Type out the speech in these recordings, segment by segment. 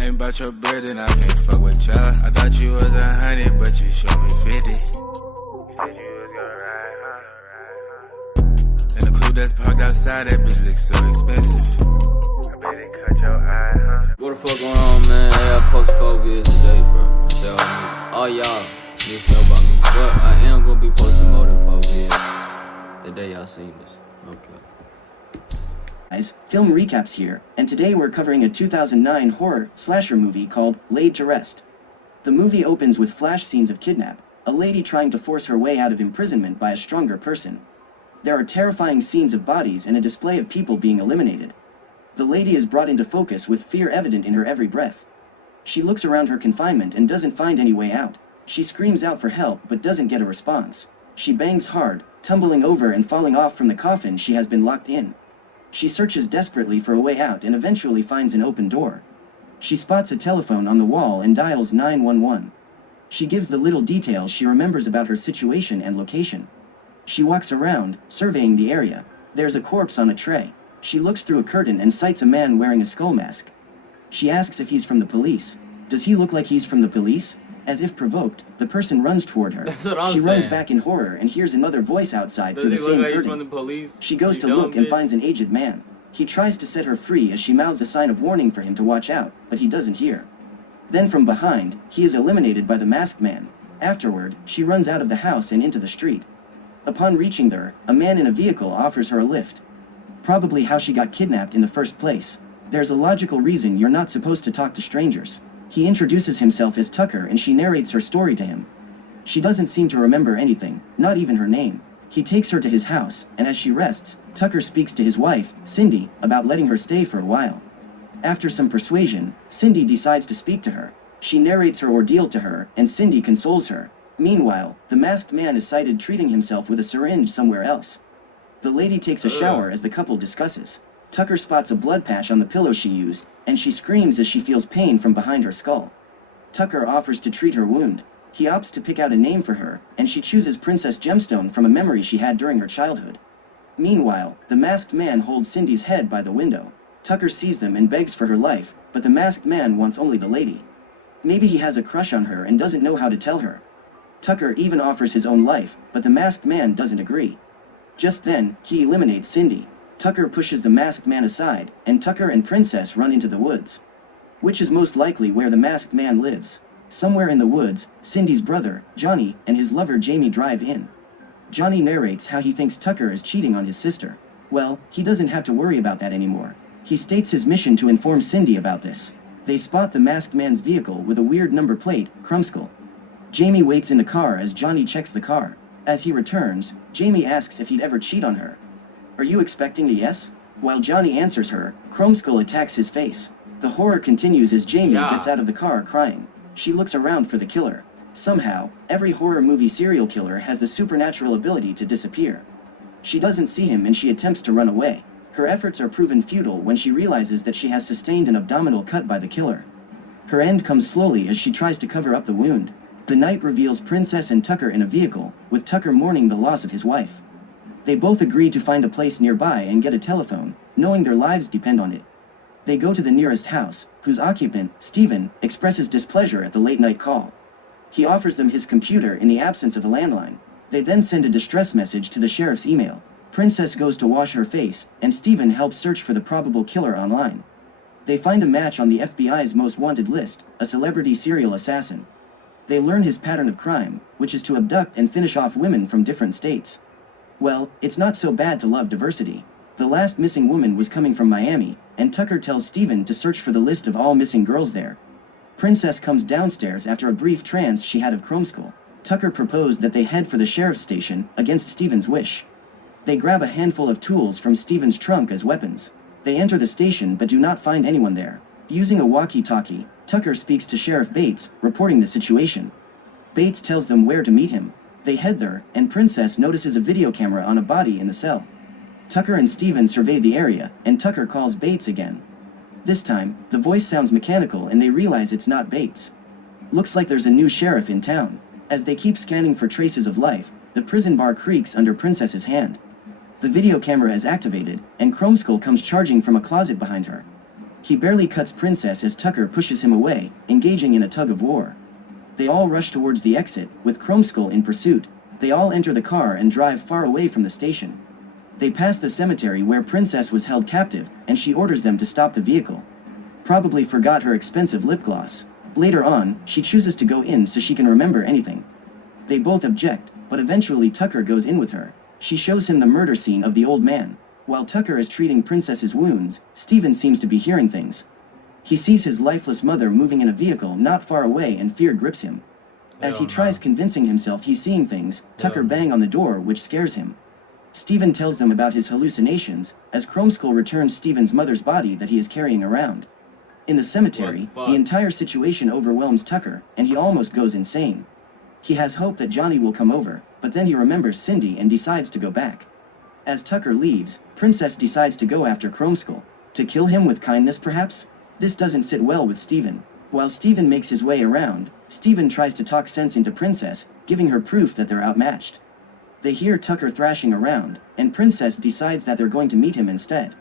Ain't about your bread and I can't fuck with ya. I thought you was 100, but you showed me 50. You said you was gonna ride, huh? And the coupe that's parked outside, that bitch looks so expensive. I bet it cut your eye, huh? What the fuck going on, man? Hey, I post 4 videos today, bro. So, all y'all need to know about me. But I am gonna be posting more than 4 videos the day y'all seen this. Okay. Guys, film recaps here, and today we're covering a 2009 horror slasher movie called Laid to Rest. The movie opens with flash scenes of kidnap, a lady trying to force her way out of imprisonment by a stronger person. There are terrifying scenes of bodies and a display of people being eliminated. The lady is brought into focus with fear evident in her every breath. She looks around her confinement and doesn't find any way out. She screams out for help but doesn't get a response. She bangs hard, tumbling over and falling off from the coffin she has been locked in. She searches desperately for a way out and eventually finds an open door. She spots a telephone on the wall and dials 911. She gives the little details she remembers about her situation and location. She walks around, surveying the area. There's a corpse on a tray. She looks through a curtain and sights a man wearing a skull mask. She asks if he's from the police. Does he look like he's from the police? As if provoked, the person runs toward her. That's what I'm She saying. runs back in horror and hears another voice outside through the same curtain. She goes to look and finds an aged man. He tries to set her free as she mouths a sign of warning for him to watch out, but he doesn't hear. Then from behind, he is eliminated by the masked man. Afterward, she runs out of the house and into the street. Upon reaching there, a man in a vehicle offers her a lift. Probably how she got kidnapped in the first place. There's a logical reason you're not supposed to talk to strangers. He introduces himself as Tucker and she narrates her story to him. She doesn't seem to remember anything, not even her name. He takes her to his house, and as she rests, Tucker speaks to his wife, Cindy, about letting her stay for a while. After some persuasion, Cindy decides to speak to her. She narrates her ordeal to her, and Cindy consoles her. Meanwhile, the masked man is sighted treating himself with a syringe somewhere else. The lady takes a shower as the couple discusses. Tucker spots a blood patch on the pillow she used, and she screams as she feels pain from behind her skull. Tucker offers to treat her wound. He opts to pick out a name for her, and she chooses Princess Gemstone from a memory she had during her childhood. Meanwhile, the masked man holds Cindy's head by the window. Tucker sees them and begs for her life, but the masked man wants only the lady. Maybe he has a crush on her and doesn't know how to tell her. Tucker even offers his own life, but the masked man doesn't agree. Just then, he eliminates Cindy. Tucker pushes the masked man aside, and Tucker and Princess run into the woods. Which is most likely where the masked man lives. Somewhere in the woods, Cindy's brother, Johnny, and his lover Jamie drive in. Johnny narrates how he thinks Tucker is cheating on his sister. Well, he doesn't have to worry about that anymore. He states his mission to inform Cindy about this. They spot the masked man's vehicle with a weird number plate, Krumskull. Jamie waits in the car as Johnny checks the car. As he returns, Jamie asks if he'd ever cheat on her. Are you expecting a yes? While Johnny answers her, Krumskull attacks his face. The horror continues as Jamie gets out of the car crying. She looks around for the killer. Somehow, every horror movie serial killer has the supernatural ability to disappear. She doesn't see him and she attempts to run away. Her efforts are proven futile when she realizes that she has sustained an abdominal cut by the killer. Her end comes slowly as she tries to cover up the wound. The night reveals Princess and Tucker in a vehicle, with Tucker mourning the loss of his wife. They both agree to find a place nearby and get a telephone, knowing their lives depend on it. They go to the nearest house, whose occupant, Stephen, expresses displeasure at the late-night call. He offers them his computer in the absence of a landline. They then send a distress message to the sheriff's email. Princess goes to wash her face, and Stephen helps search for the probable killer online. They find a match on the FBI's most wanted list, a celebrity serial assassin. They learn his pattern of crime, which is to abduct and finish off women from different states. Well, it's not so bad to love diversity. The last missing woman was coming from Miami, and Tucker tells Stephen to search for the list of all missing girls there. Princess comes downstairs after a brief trance she had of Krumskull. Tucker proposed that they head for the sheriff's station, against Stephen's wish. They grab a handful of tools from Stephen's trunk as weapons. They enter the station but do not find anyone there. Using a walkie-talkie, Tucker speaks to Sheriff Bates, reporting the situation. Bates tells them where to meet him. They head there, and Princess notices a video camera on a body in the cell. Tucker and Stephen survey the area, and Tucker calls Bates again. This time, the voice sounds mechanical and they realize it's not Bates. Looks like there's a new sheriff in town. As they keep scanning for traces of life, the prison bar creaks under Princess's hand. The video camera is activated, and Krumskull comes charging from a closet behind her. He barely cuts Princess as Tucker pushes him away, engaging in a tug of war. They all rush towards the exit, with Chromeskull in pursuit. They all enter the car and drive far away from the station. They pass the cemetery where Princess was held captive, and she orders them to stop the vehicle. Probably forgot her expensive lip gloss. Later on, she chooses to go in so she can remember anything. They both object, but eventually Tucker goes in with her. She shows him the murder scene of the old man. While Tucker is treating Princess's wounds, Steven seems to be hearing things. He sees his lifeless mother moving in a vehicle not far away and fear grips him. As he tries convincing himself he's seeing things, Tucker bang on the door which scares him. Steven tells them about his hallucinations, as Chromeskull returns Steven's mother's body that he is carrying around. In the cemetery, the entire situation overwhelms Tucker, and he almost goes insane. He has hope that Johnny will come over, but then he remembers Cindy and decides to go back. As Tucker leaves, Princess decides to go after Chromeskull. To kill him with kindness, perhaps? This doesn't sit well with Steven. While Steven makes his way around, Steven tries to talk sense into Princess, giving her proof that they're outmatched. They hear Tucker thrashing around, and Princess decides that they're going to meet him instead.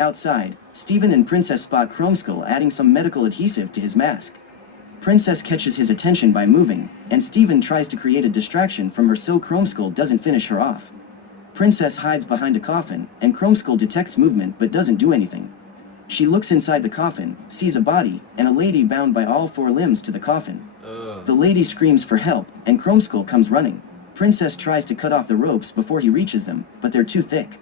Outside, Steven and Princess spot Chromeskull adding some medical adhesive to his mask. Princess catches his attention by moving, and Steven tries to create a distraction from her so Chromeskull doesn't finish her off. Princess hides behind a coffin, and Chromeskull detects movement but doesn't do anything. She looks inside the coffin, sees a body, and a lady bound by all four limbs to the coffin. The lady screams for help, and Chromeskull comes running. Princess tries to cut off the ropes before he reaches them, but they're too thick.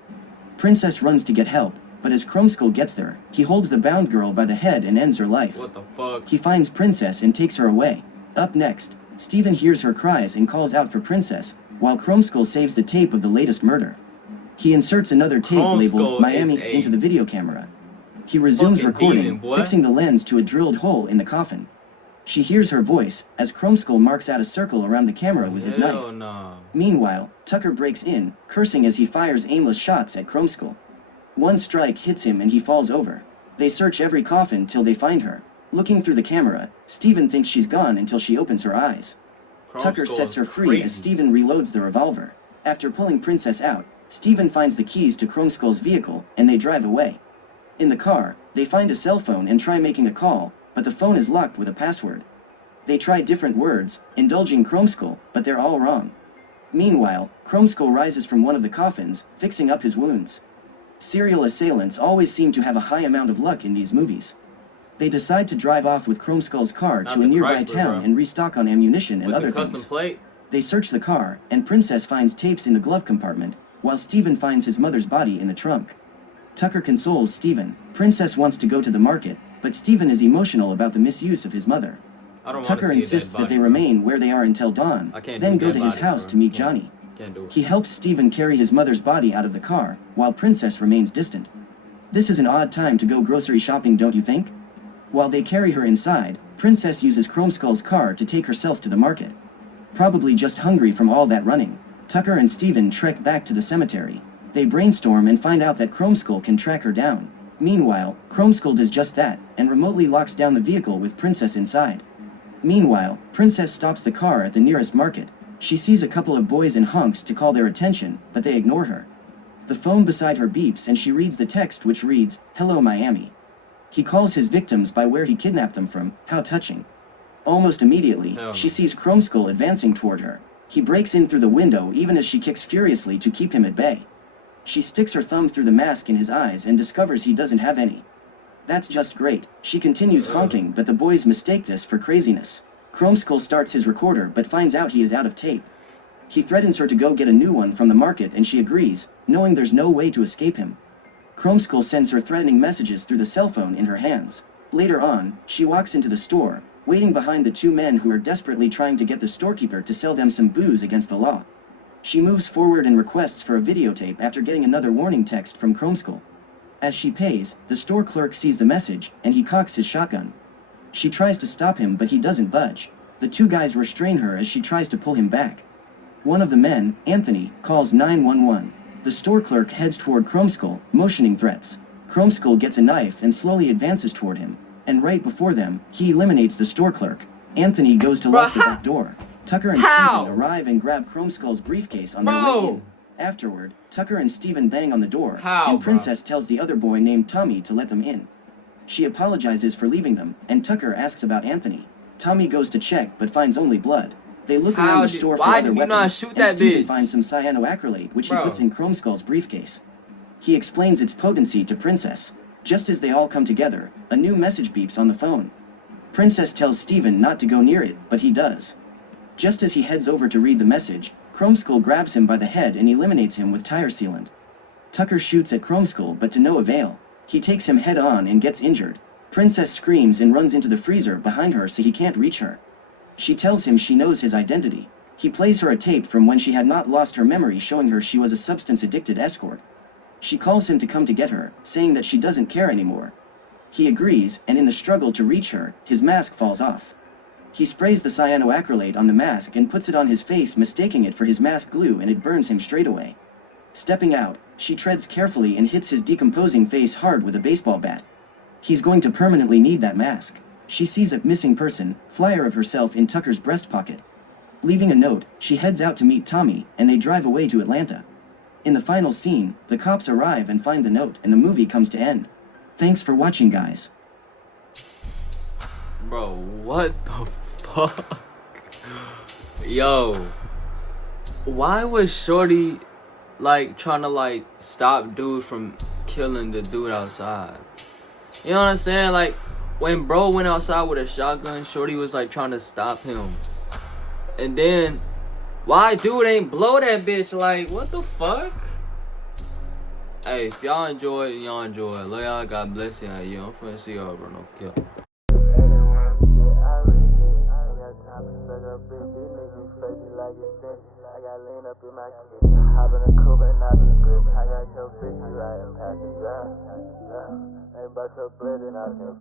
Princess runs to get help, but as Chromeskull gets there, he holds the bound girl by the head and ends her life. What the fuck? He finds Princess and takes her away. Up next, Steven hears her cries and calls out for Princess, while Chromeskull saves the tape of the latest murder. He inserts another tape labeled Miami into the video camera. He resumes recording, fixing the lens to a drilled hole in the coffin. She hears her voice, as Chromeskull marks out a circle around the camera with his knife. Meanwhile, Tucker breaks in, cursing as he fires aimless shots at Chromeskull. One strike hits him and he falls over. They search every coffin till they find her. Looking through the camera, Steven thinks she's gone until she opens her eyes. Tucker sets her free as Steven reloads the revolver. After pulling Princess out, Steven finds the keys to Chromeskull's vehicle, and they drive away. In the car, they find a cell phone and try making a call, but the phone is locked with a password. They try different words, indulging Chromeskull, but they're all wrong. Meanwhile, Chromeskull rises from one of the coffins, fixing up his wounds. Serial assailants always seem to have a high amount of luck in these movies. They decide to drive off with Chromeskull's car to a nearby town and restock on ammunition and other things. They search the car, and Princess finds tapes in the glove compartment, while Steven finds his mother's body in the trunk. Tucker consoles Steven. Princess wants to go to the market, but Steven is emotional about the misuse of his mother. Tucker insists that they remain where they are until dawn, then go to his house to meet Johnny. He helps Steven carry his mother's body out of the car, while Princess remains distant. This is an odd time to go grocery shopping, don't you think? While they carry her inside, Princess uses Chromeskull's car to take herself to the market. Probably just hungry from all that running, Tucker and Steven trek back to the cemetery. They brainstorm and find out that Chromeskull can track her down. Meanwhile, Chromeskull does just that, and remotely locks down the vehicle with Princess inside. Meanwhile, Princess stops the car at the nearest market. She sees a couple of boys in hunks to call their attention, but they ignore her. The phone beside her beeps and she reads the text which reads, "Hello Miami." He calls his victims by where he kidnapped them from. How touching. Almost immediately, she sees Chromeskull advancing toward her. He breaks in through the window even as she kicks furiously to keep him at bay. She sticks her thumb through the mask in his eyes and discovers he doesn't have any. That's just great. She continues honking, but the boys mistake this for craziness. Chromeskull starts his recorder but finds out he is out of tape. He threatens her to go get a new one from the market and she agrees, knowing there's no way to escape him. Chromeskull sends her threatening messages through the cell phone in her hands. Later on, she walks into the store, waiting behind the two men who are desperately trying to get the storekeeper to sell them some booze against the law. She moves forward and requests for a videotape after getting another warning text from Chromeskull. As she pays, the store clerk sees the message, and he cocks his shotgun. She tries to stop him but he doesn't budge. The two guys restrain her as she tries to pull him back. One of the men, Anthony, calls 911. The store clerk heads toward Chromeskull, motioning threats. Chromeskull gets a knife and slowly advances toward him, and right before them, he eliminates the store clerk. Anthony goes to lock the back door. Tucker and Steven arrive and grab Chromeskull's briefcase on their way in. Afterward, Tucker and Steven bang on the door, and Princess tells the other boy named Tommy to let them in. She apologizes for leaving them, and Tucker asks about Anthony. Tommy goes to check but finds only blood. They look around the store for other weapons, and Steven finds some cyanoacrylate which he puts in Chrome Skull's briefcase. He explains its potency to Princess. Just as they all come together, a new message beeps on the phone. Princess tells Steven not to go near it, but he does. Just as he heads over to read the message, Chrome Skull grabs him by the head and eliminates him with tire sealant. Tucker shoots at Chrome Skull but to no avail. He takes him head on and gets injured. Princess screams and runs into the freezer behind her so he can't reach her. She tells him she knows his identity. He plays her a tape from when she had not lost her memory showing her she was a substance-addicted escort. She calls him to come to get her, saying that she doesn't care anymore. He agrees, and in the struggle to reach her, his mask falls off. He sprays the cyanoacrylate on the mask and puts it on his face, mistaking it for his mask glue, and it burns him straight away. Stepping out, she treads carefully and hits his decomposing face hard with a baseball bat. He's going to permanently need that mask. She sees a missing person, flyer of herself in Tucker's breast pocket. Leaving a note, she heads out to meet Tommy, and they drive away to Atlanta. In the final scene, the cops arrive and find the note, and the movie comes to end. Thanks for watching, guys. Bro, what the fuck? Yo, why was Shorty like trying to like stop dude from killing the dude outside? You know what I'm saying? Like when bro went outside with a shotgun, Shorty was like trying to stop him. And then why dude ain't blow that bitch? Like what the fuck? Hey, if y'all enjoy it, y'all enjoy it. Love y'all, God bless y'all. Yeah, I'm finna see y'all, bro. No kill. Hop in the coupe and I be grip. I got your bitch, you riding past the ground. Ain't about your bread and I can